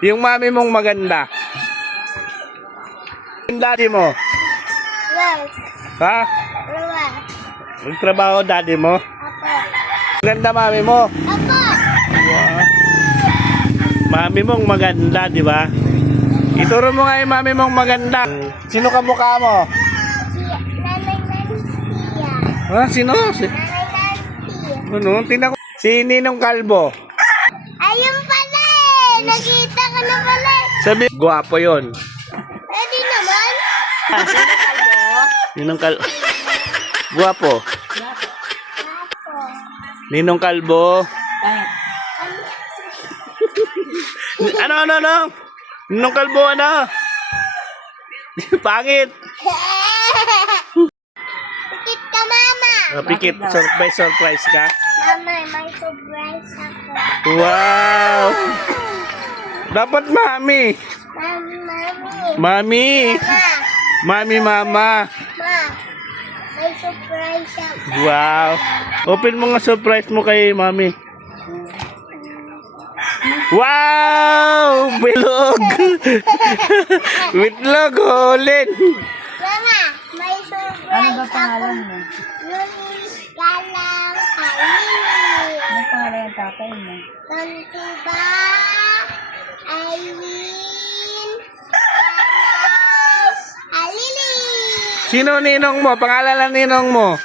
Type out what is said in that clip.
Yung mami mong maganda. Yung daddy mo. Work. Ha? Work. Magtrabaho daddy mo. Apo. Maganda mami mo. Apo. Wow. Mami mong maganda, di ba? Ituro mo nga yung mami mong maganda. Sino ka mukha mo? Si Nanay Nancy. Ha? Sino? Nanay Nancy. Ano? Tingnan ko. Si Ninong Kalbo. Ayun pala eh. Nakita ko na pala eh. Sabi, guwapo yun. Pwede naman. Ninong Kalbo. Guwapo. Apo. Ninong Kalbo. Ano? Ninong Kalbo, ano? Pangit. Pikit ka, mama. Pikit. Surprise ka. Mama, may surprise ako. Wow. Dapat mami. Mami. Mami. Mama. Mama. Ma. May surprise ako. Wow. Open mo nga surprise mo kay mami. Wow! Bilog! Bitlog, ulit! Mama, may surprise Ano ba ako. pangalan mo? Lunis Galang Halili. Ano pangalan ng tatay mo? Santiba, Aileen, Galang Halili. Sino ninong mo? Pangalan ng ninong mo?